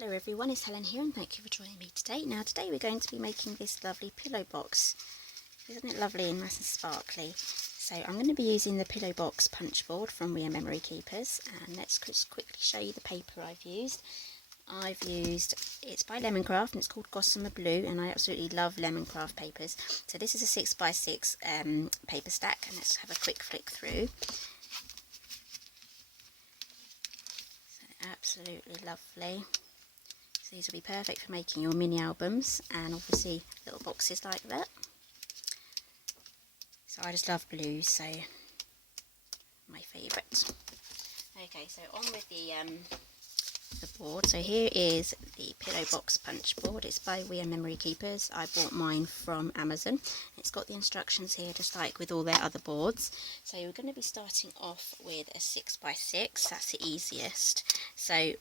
Hello everyone, it's Helen here and thank you for joining me today. Now today we're going to be making this lovely pillow box. Isn't it lovely and nice and sparkly? So I'm going to be using the pillow box punch board from We Are Memory Keepers, and let's just quickly show you the paper I've used. It's by Lemoncraft and it's called Gossamer Blue, and I absolutely love Lemoncraft papers. So this is a 6x6 paper stack, and let's have a quick flick through. So absolutely lovely. So these will be perfect for making your mini albums and obviously little boxes like that. So I just love blue, so my favourite. Okay, so on with the board. So here is the pillow box punch board. It's by We Are Memory Keepers. I bought mine from Amazon. It's got the instructions here just like with all their other boards. So we're going to be starting off with a 6x6. That's the easiest. So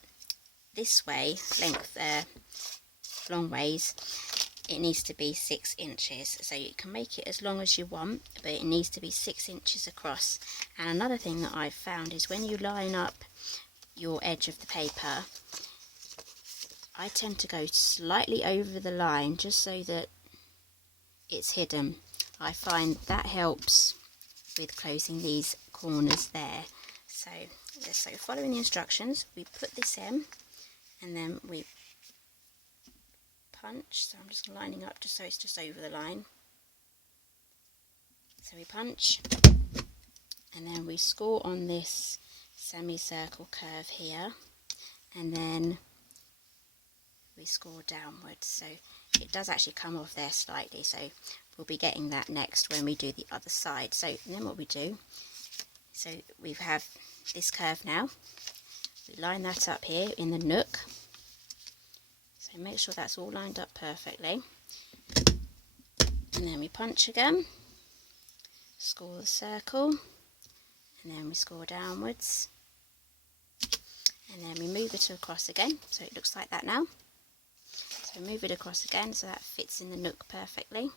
this way, length long ways, it needs to be 6 inches. So you can make it as long as you want, but it needs to be 6 inches across. And another thing that I've found is when you line up your edge of the paper, I tend to go slightly over the line just so that it's hidden. I find that helps with closing these corners there. So following the instructions, we put this in and then we punch. So I'm just lining up just so it's just over the line. So we punch and then we score on this semicircle curve here, and then we score downwards. So it does actually come off there slightly, so we'll be getting that next when we do the other side. So then what we do, so we have this curve now, we line that up here in the nook, so make sure that's all lined up perfectly, and then we punch again, score the circle, and then we score downwards, and then we move it across again, so it looks like that now. So move it across again so that fits in the nook perfectly.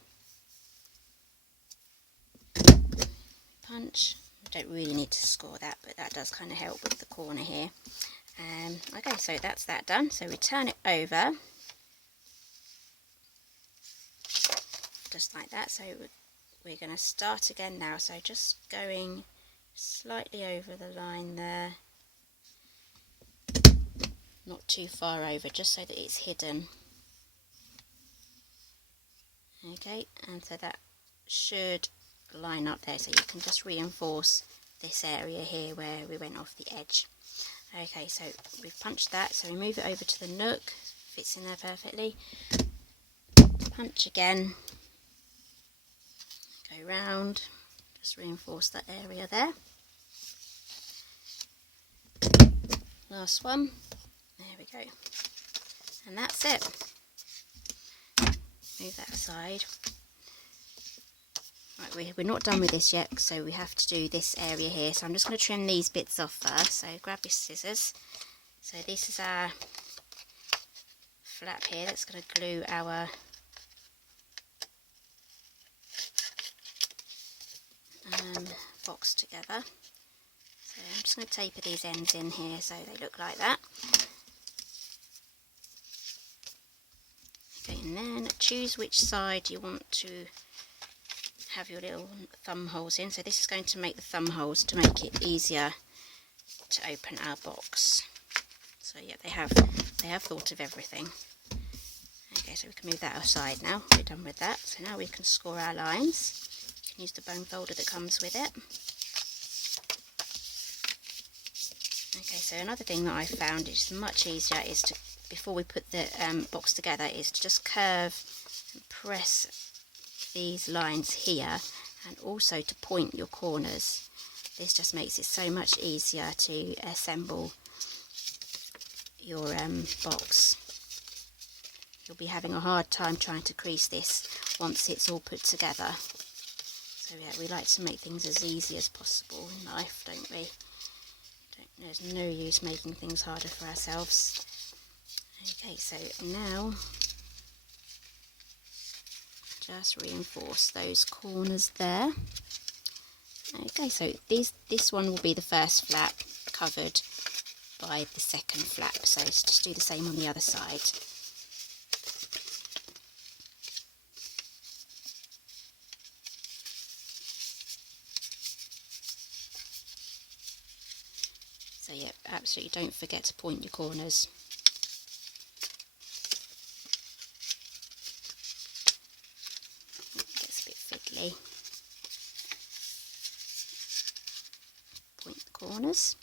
Punch. We don't really need to score that, but that does kind of help with the corner here. Okay, so that's that done. So we turn it over, just like that. So we're going to start again now. So just going slightly over the line there, not too far over, just so that it's hidden. Okay, and so that should line up there, so you can just reinforce this area here where we went off the edge. Okay, so we've punched that, so we move it over to the nook, fits in there perfectly. Punch again, go round, just reinforce that area there. Last one, there we go, and that's it. Move that aside. Right, we're not done with this yet, so we have to do this area here. So I'm just going to trim these bits off first. So grab your scissors. So this is our flap here that's going to glue our box together. So I'm just going to taper these ends in here so they look like that. Okay, and then choose which side you want to have your little thumb holes in. So this is going to make the thumb holes to make it easier to open our box. So yeah, they have thought of everything. Okay, so we can move that aside now. We're done with that. So now we can score our lines. You can use the bone folder that comes with it. Okay, so another thing that I found is much easier is to, before we put the box together, is to just curve and press these lines here, and also to point your corners. This just makes it so much easier to assemble your box. You'll be having a hard time trying to crease this once it's all put together. So yeah, we like to make things as easy as possible in life, don't we? There's no use making things harder for ourselves. Okay, so now just reinforce those corners there. Okay, so this one will be the first flap covered by the second flap. So just do the same on the other side. So yeah, absolutely don't forget to point your corners. It gets a bit fiddly. Point the corners.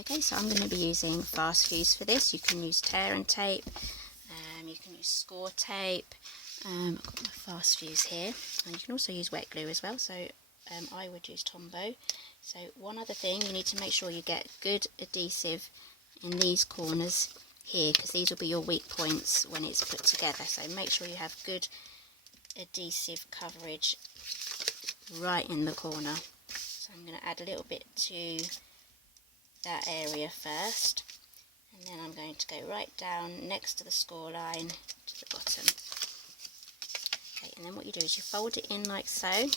Okay, so I'm going to be using fast fuse for this. You can use tear and tape, you can use score tape. I've got my fast fuse here, and you can also use wet glue as well, so I would use Tombow. So one other thing, you need to make sure you get good adhesive in these corners here, because these will be your weak points when it's put together. So make sure you have good adhesive coverage right in the corner. So I'm going to add a little bit to that area first, and then I'm going to go right down next to the score line to the bottom. Okay, and then what you do is you fold it in like so,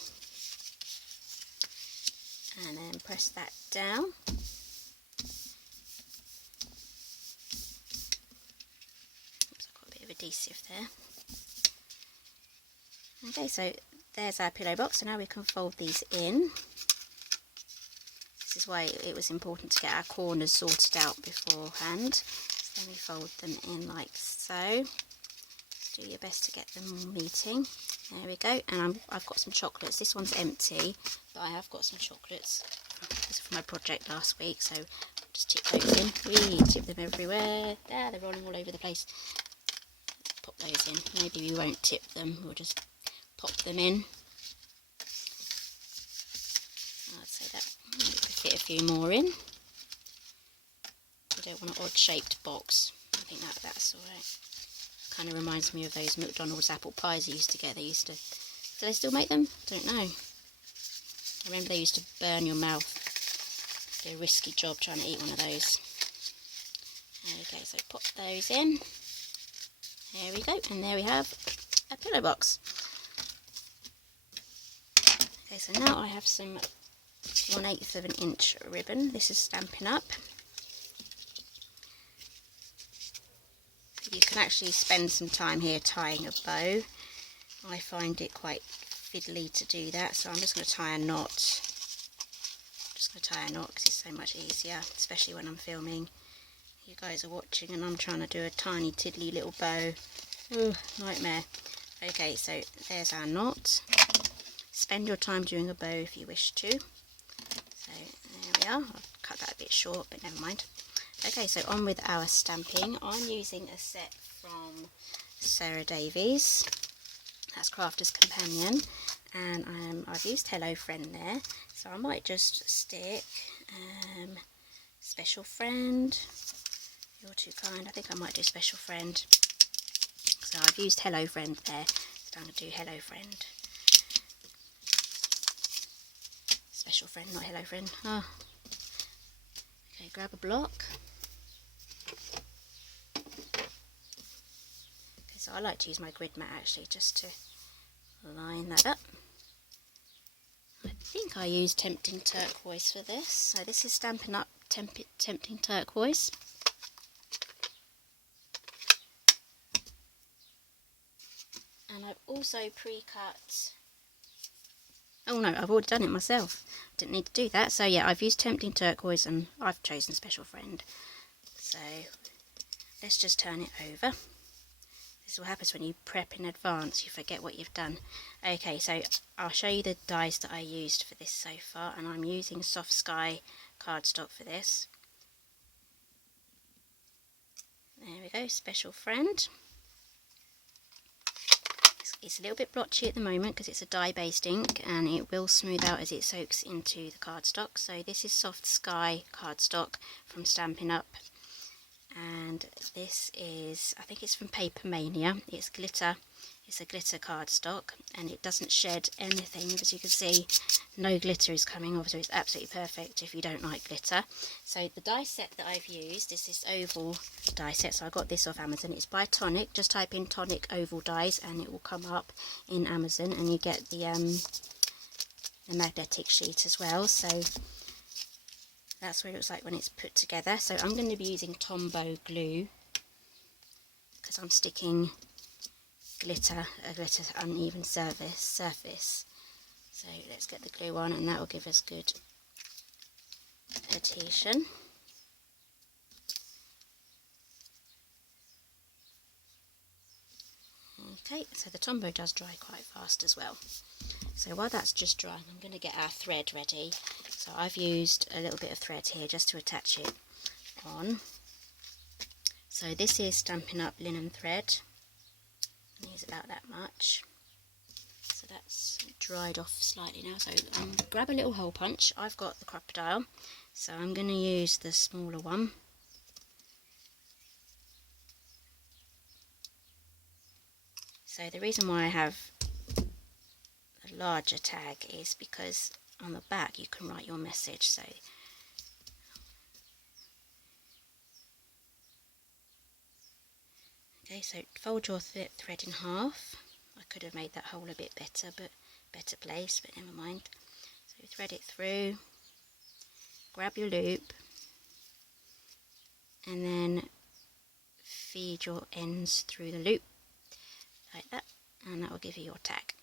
and then press that down. Oops, I've got a bit of adhesive there. Okay, so there's our pillow box, so now we can fold these in. This is why it was important to get our corners sorted out beforehand. So then we fold them in like so. Do your best to get them meeting. There we go. And I've got some chocolates. This one's empty, but I have got some chocolates. This is for my project last week, so I'll just tip those in. We tip them everywhere. There, they're rolling all over the place. Pop those in. Maybe we won't tip them. We'll just pop them in. I'd say that we could fit a few more in. You don't want an odd shaped box. I think that's alright. Kind of reminds me of those McDonald's apple pies I used to get. Do they still make them? Don't know. I remember they used to burn your mouth. Be a risky job trying to eat one of those. Okay, so pop those in. There we go, and there we have a pillow box. Okay, so now I have some 1/8 of an inch ribbon. This is Stampin' Up. You can actually spend some time here tying a bow. I find it quite fiddly to do that, so I'm just going to tie a knot. Because it's so much easier, especially when I'm filming. You guys are watching and I'm trying to do a tiny tiddly little bow. Ooh, nightmare. Okay, so there's our knot. Spend your time doing a bow if you wish to. So there we are. I've cut that a bit short, but never mind. Okay, so on with our stamping. I'm using a set from Sarah Davies. That's Crafter's Companion. And I've used Hello Friend there. So I might just stick Special Friend. You're too kind. I think I might do Special Friend. So I've used Hello Friend there. So I'm going to do Hello Friend. Special Friend, not Hello Friend. Oh. Okay, grab a block. Okay, so I like to use my grid mat actually just to line that up. I think I use Tempting Turquoise for this. So this is Stampin' Up Tempting Turquoise. And I've also pre-cut. Oh no, I've already done it myself. Didn't need to do that. So yeah, I've used Tempting Turquoise and I've chosen Special Friend. So let's just turn it over. This is what happens when you prep in advance. You forget what you've done. Okay, so I'll show you the dies that I used for this so far. And I'm using Soft Sky cardstock for this. There we go, Special Friend. It's a little bit blotchy at the moment because it's a dye-based ink, and it will smooth out as it soaks into the cardstock. So this is Soft Sky cardstock from Stampin' Up, and this is, I think it's from Paper Mania. It's glitter. It's a glitter cardstock, and it doesn't shed anything. As you can see, no glitter is coming off, so it's absolutely perfect if you don't like glitter. So the die set that I've used is this oval die set. So I got this off Amazon. It's by Tonic. Just type in Tonic oval dies, and it will come up in Amazon, and you get the magnetic sheet as well. So That's what it looks like when it's put together. So I'm going to be using Tombow glue because I'm sticking a glitter uneven surface. So let's get the glue on, and that will give us good adhesion. Okay, so the Tombow does dry quite fast as well. So while that's just drying, I'm going to get our thread ready. So I've used a little bit of thread here just to attach it on. So this is Stampin' Up! Linen thread. I use about that much. So that's dried off slightly now. So grab a little hole punch. I've got the crocodile, so I'm going to use the smaller one. So the reason why I have a larger tag is because on the back you can write your message. So okay, so fold your thread in half. I could have made that hole a bit better placed, but never mind. So thread it through, grab your loop, and then feed your ends through the loop like that, and that will give you your tag.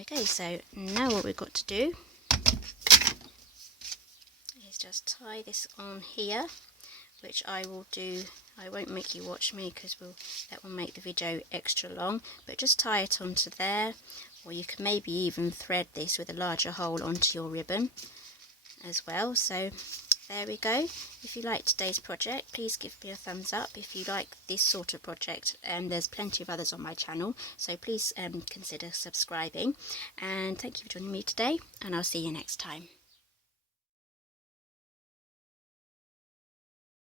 Okay, so now what we've got to do is just tie this on here, which I will do. I won't make you watch me because that will make the video extra long, but just tie it onto there, or you can maybe even thread this with a larger hole onto your ribbon as well. So there we go. If you liked today's project, please give me a thumbs up. If you like this sort of project, there's plenty of others on my channel, so please consider subscribing. And thank you for joining me today, and I'll see you next time.